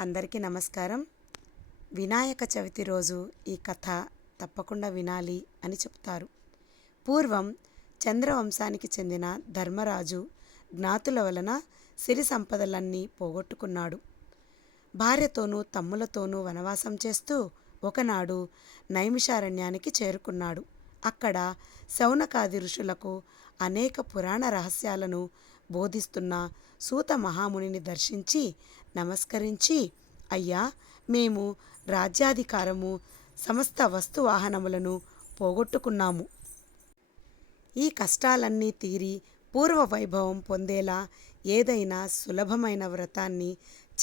అందరికీ నమస్కారం. వినాయక చవితి రోజు ఈ కథ తప్పకుండా వినాలి అని చెప్తారు. పూర్వం చంద్రవంశానికి చెందిన ధర్మరాజు జ్ఞాతుల వలన సిరి సంపదలన్నీ పోగొట్టుకున్నాడు. భార్యతోనూ తమ్ములతోనూ వనవాసం చేస్తూ ఒకనాడు నైమిషారణ్యానికి చేరుకున్నాడు. అక్కడ శౌనకాది ఋషులకు అనేక పురాణ రహస్యాలను బోధిస్తున్న సూత మహామునిని దర్శించి నమస్కరించి అయ్యా మేము రాజ్యాధికారము సమస్త వస్తువాహనములను పోగొట్టుకున్నాము. ఈ కష్టాలన్నీ తీరి పూర్వ వైభవం పొందేలా ఏదైనా సులభమైన వ్రతాన్ని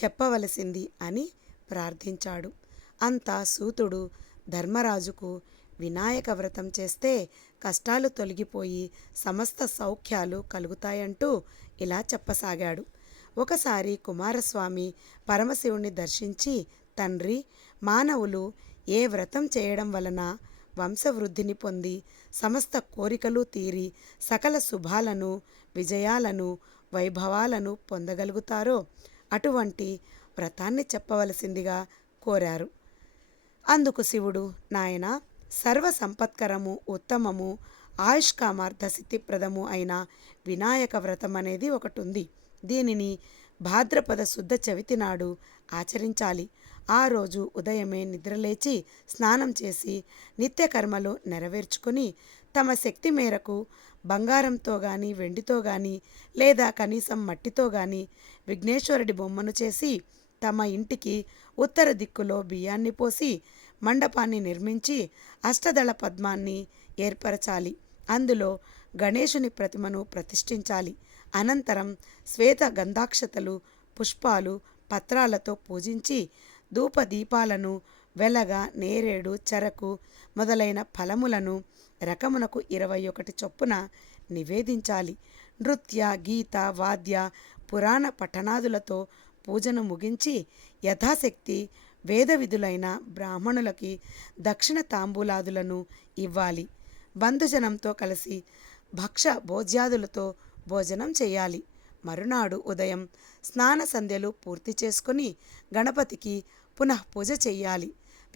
చెప్పవలసింది అని ప్రార్థించాడు. అంతా సూతుడు ధర్మరాజుకు వినాయక వ్రతం చేస్తే కష్టాలు తొలగిపోయి సమస్త సౌఖ్యాలు కలుగుతాయంటూ ఇలా చెప్పసాగాడు. ఒకసారి కుమారస్వామి పరమశివుణ్ణి దర్శించి తండ్రి మానవులు ఏ వ్రతం చేయడం వలన వంశవృద్ధిని పొంది సమస్త కోరికలు తీరి సకల శుభాలను విజయాలను వైభవాలను పొందగలుగుతారో అటువంటి వ్రతాన్ని చెప్పవలసిందిగా కోరారు. అందుకు శివుడు నాయనా సర్వసంపత్కరము ఉత్తమము ఆయుష్కామార్థ సిద్ధిప్రదము అయిన వినాయక వ్రతం అనేది ఒకటి ఉంది దీనిని భాద్రపద శుద్ధ చవితి నాడు ఆచరించాలి. ఆ రోజు ఉదయమే నిద్రలేచి స్నానం చేసి నిత్యకర్మలు నెరవేర్చుకొని తమ శక్తి మేరకు బంగారంతో కానీ వెండితో కానీ లేదా కనీసం మట్టితో కానీ విఘ్నేశ్వరుడి బొమ్మను చేసి తమ ఇంటికి ఉత్తర దిక్కులో బియ్యాన్ని పోసి మండపాన్ని నిర్మించి అష్టదళ పద్మాన్ని ఏర్పరచాలి. అందులో గణేశుని ప్రతిమను ప్రతిష్ఠించాలి. అనంతరం శ్వేత గంధాక్షతలు పుష్పాలు పత్రాలతో పూజించి ధూప దీపాలను వెలగ నేరేడు చెరకు మొదలైన ఫలములను రకమునకు ఇరవై ఒకటి చొప్పున నివేదించాలి. నృత్య గీత వాద్య పురాణ పఠనాదులతో పూజను ముగించి యథాశక్తి వేద విధులైన బ్రాహ్మణులకి దక్షిణ తాంబూలాదులను ఇవ్వాలి. బంధుజనంతో కలిసి భక్ష భోజ్యాదులతో భోజనం చేయాలి. మరునాడు ఉదయం స్నాన సంధ్యలు పూర్తి చేసుకుని గణపతికి పునః పూజ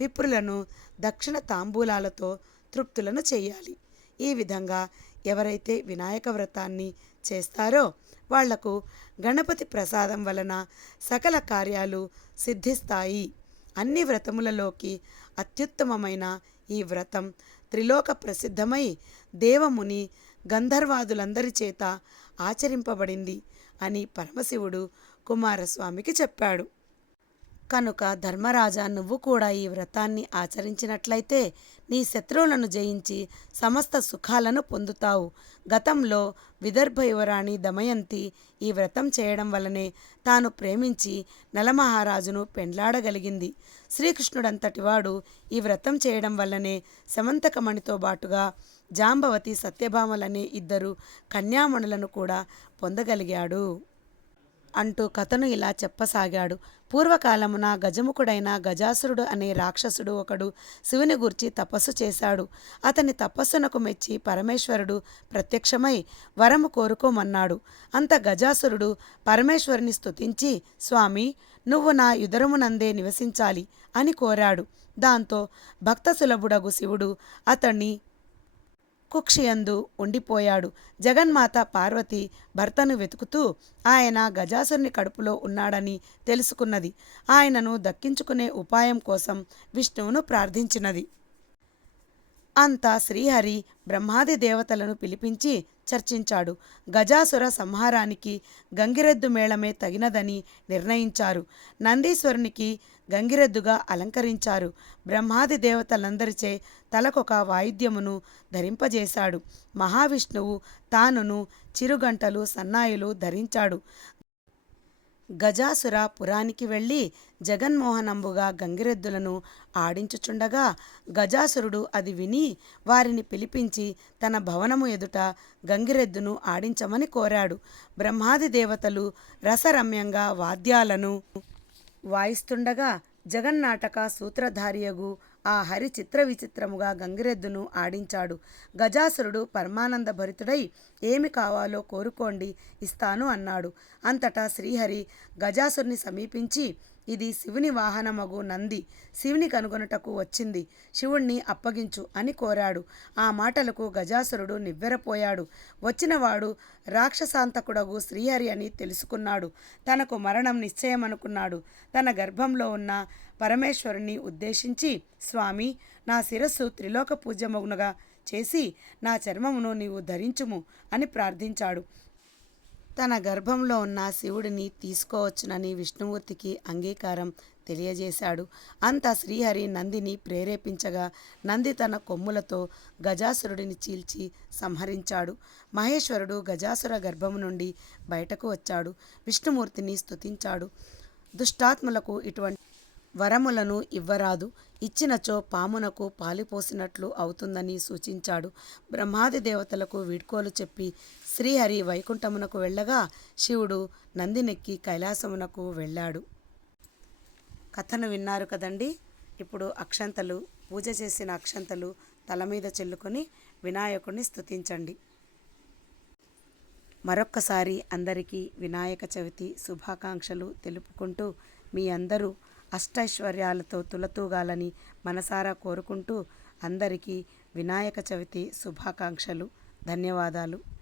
విప్రులను దక్షిణ తాంబూలాలతో తృప్తులను చేయాలి. ఈ విధంగా ఎవరైతే వినాయక వ్రతాన్ని చేస్తారో వాళ్ళకు గణపతి ప్రసాదం వలన సకల కార్యాలు సిద్ధిస్తాయి. అన్ని వ్రతములలోకి అత్యుత్తమమైన ఈ వ్రతం త్రిలోక ప్రసిద్ధమై దేవముని గంధర్వాదులందరి చేత ఆచరింపబడింది అని పరమశివుడు కుమారస్వామికి చెప్పాడు. కనుక ధర్మరాజా నువ్వు కూడా ఈ వ్రతాన్ని ఆచరించినట్లయితే నీ శత్రువులను జయించి సమస్త సుఖాలను పొందుతావు. గతంలో విదర్భ యువరాణి దమయంతి ఈ వ్రతం చేయడం వల్లనే తాను ప్రేమించి నలమహారాజును పెండ్లాడగలిగింది. శ్రీకృష్ణుడంతటివాడు ఈ వ్రతం చేయడం వల్లనే సమంతకమణితో బాటుగా జాంబవతి సత్యభామలనే ఇద్దరు కన్యామణులను కూడా పొందగలిగాడు. అంటూ కథను ఇలా చెప్పసాగాడు. పూర్వకాలమున గజముఖుడైన గజాసురుడు అనే రాక్షసుడు ఒకడు శివుని గూర్చి తపస్సు చేశాడు. అతని తపస్సునకు మెచ్చి పరమేశ్వరుడు ప్రత్యక్షమై వరము కోరుకోమన్నాడు. అంత గజాసురుడు పరమేశ్వరుని స్తుతించి స్వామి నువ్వు నా యుదరమునందే నివసించాలి అని కోరాడు. దాంతో భక్త సులభుడగు శివుడు అతన్ని కుక్షియందు ఉండిపోయాడు. జగన్మాత పార్వతి భర్తను వెతుకుతూ ఆయన గజాసురుని కడుపులో ఉన్నాడని తెలుసుకున్నది. ఆయనను దక్కించుకునే ఉపాయం కోసం విష్ణువును ప్రార్థించినది. అంతా శ్రీహరి బ్రహ్మాది దేవతలను పిలిపించి చర్చించాడు. గజాసుర సంహారానికి గంగిరెద్దు మేళమే తగినదని నిర్ణయించారు. నందీశ్వరునికి గంగిరెద్దుగా అలంకరించారు. బ్రహ్మాది దేవతలందరిచే తలకొక వాయిద్యమును ధరింపజేశాడు. మహావిష్ణువు తానును చిరుగంటలు సన్నాయులు ధరించాడు. గజాసుర పురానికి వెళ్ళి జగన్మోహనంబుగా గంగిరెద్దులను ఆడించుచుండగా గజాసురుడు అది విని వారిని పిలిపించి తన భవనము ఎదుట గంగిరెద్దును ఆడించమని కోరాడు. బ్రహ్మాది దేవతలు రసరమ్యంగా వాద్యాలను వాయిస్తుండగా జగన్నాటక సూత్రధారియగు ఆ హరి చిత్ర విచిత్రముగా గంగిరెద్దును ఆడించాడు. గజాసురుడు పరమానంద భరితుడై ఏమి కావాలో కోరుకోండి ఇస్తాను అన్నాడు. అంతటా శ్రీహరి గజాసురుని సమీపించి ఇది శివుని వాహనమగు నంది. శివుని కనుగొనుటకు వచ్చింది. శివుణ్ణి అప్పగించు అని కోరాడు. ఆ మాటలకు గజాసురుడు నివ్వెరపోయాడు. వచ్చినవాడు రాక్షసాంతకుడగు శ్రీహరి అని తెలుసుకున్నాడు. తనకు మరణం నిశ్చయమనుకున్నాడు. తన గర్భంలో ఉన్న పరమేశ్వరుని ఉద్దేశించి స్వామి నా శిరస్సు త్రిలోక పూజమగునగా చేసి నా చర్మమును నీవు ధరించుము అని ప్రార్థించాడు. తన గర్భంలో ఉన్న శివుడిని తీసుకోవచ్చునని విష్ణుమూర్తికి అంగీకారం తెలియజేశాడు. అంత శ్రీహరి నందిని ప్రేరేపించగా నంది తన కొమ్ములతో గజాసురుడిని చీల్చి సంహరించాడు. మహేశ్వరుడు గజాసుర గర్భము నుండి బయటకు వచ్చాడు. విష్ణుమూర్తిని స్తుతించాడు. దుష్టాత్ములకు ఇటువంటి వరములను ఇవ్వరాదు. ఇచ్చినచో పామునకు పాలిపోసినట్లు అవుతుందని సూచించాడు. బ్రహ్మాది దేవతలకు వీడ్కోలు చెప్పి శ్రీహరి వైకుంఠమునకు వెళ్ళగా శివుడు నందినెక్కి కైలాసమునకు వెళ్ళాడు. కథను విన్నారు కదండి? ఇప్పుడు అక్షంతలు పూజ చేసిన అక్షంతలు తల మీద చెల్లుకొని వినాయకుడిని స్థుతించండి మరొక్కసారి అందరికీ వినాయక చవితి శుభాకాంక్షలు తెలుపుకుంటూ మీ అందరూ అష్టైశ్వర్యాలతో తులతూగాలని మనసారా కోరుకుంటూ అందరికీ వినాయక చవితి శుభాకాంక్షలు ధన్యవాదాలు.